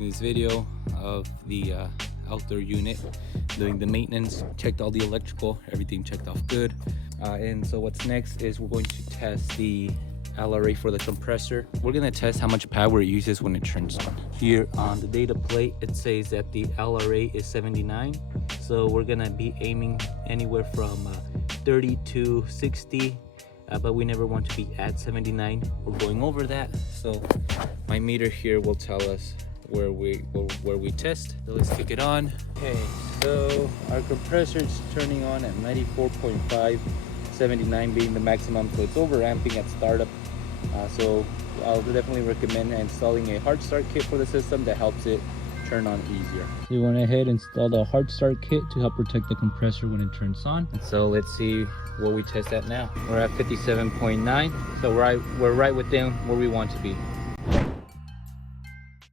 making this video of the outdoor unit, doing the maintenance, checked all the electrical, everything checked off good. And so what's next is we're going to test the LRA for the compressor. We're gonna test how much power it uses when it turns on. Here on the data plate, it says that the LRA is 79. So we're gonna be aiming anywhere from 30 to 60, but we never want to be at 79 or going over that. So my meter here will tell us where we test. So let's kick it on. Okay, so our compressor is turning on at 94.5, 79 being the maximum, so it's over ramping at startup. So I'll definitely recommend installing a hard start kit for the system that helps it turn on easier. So we went ahead and installed a hard start kit to help protect the compressor when it turns on. And so let's see what we test at now. We're at 57.9, so we're right within where we want to be.